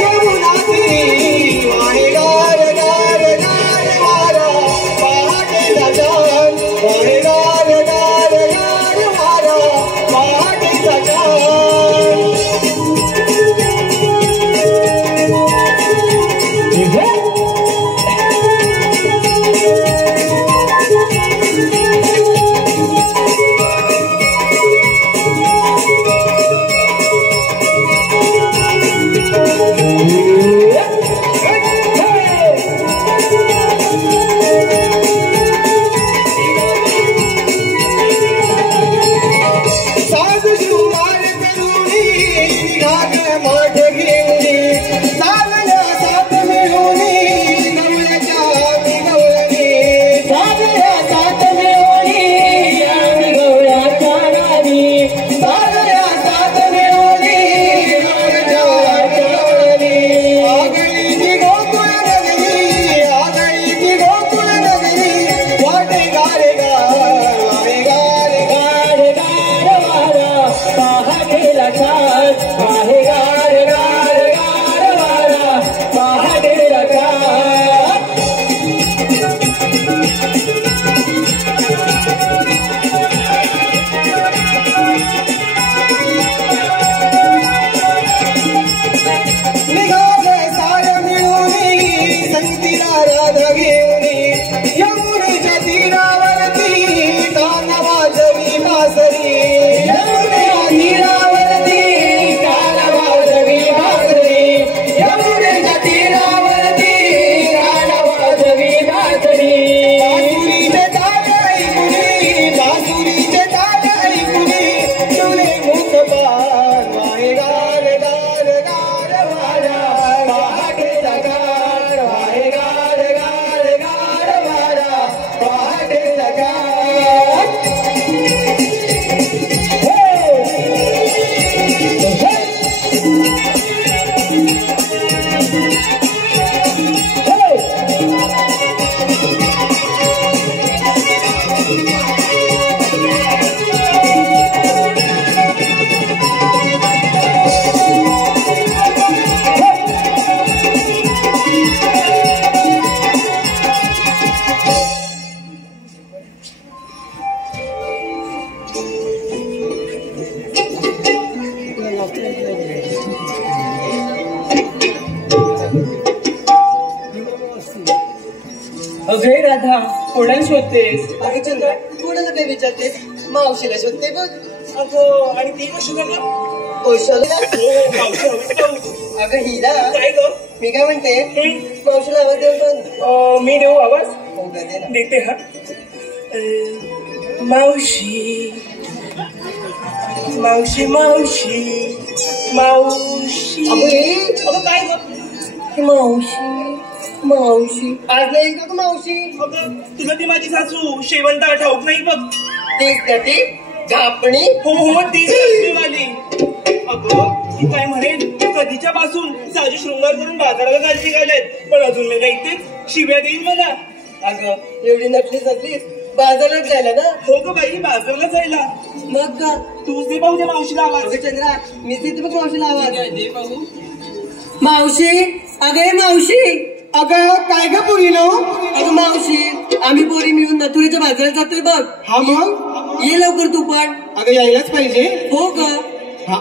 Yamuna Radha कोणाला शोधतेस? अगं चंद्रा कोणाला काय विचारतेस? मावशीला शोधते बघ. अगं आणि ती कशी बघा कौशल्या अगं हिला काय ग मी काय म्हणते मावशीला आवाज देऊन पण मी देऊ आवाज हो का दे ना. देते हा मावशी मावशी मावशी मावशी अगं काय ग मावशी मावशी आज नाही का ग मावशी? अगं तुला ती माझी सासू शेवंत ठाऊक नाही बघ तेच का ती झापणी? हो हो ती वाली. अगं ती काय म्हणेल कधीच्या पासून साजू शृंगार करून बाजाराला घाल निघालेत पण अजून मी इथेच शिव्या देईल मला. अगं एवढी नटली सटलीस बाजारात जायला ना? हो ग बाई बाजारला जायला. मग का तूच दे पाहू दे मावशीला आवाज. अगं चंद्रा मी देते बघ मावशीला आवाज. दे पाहू. मावशी अगं मावशी. अगं काय ग पोरीनो? अगं मावशी आम्ही पोरी मिळून मथुरेच्या बाजारात जातोय बघ. हा मग ये लवकर तू पण. अगं यायलाच पाहिजे. हो का?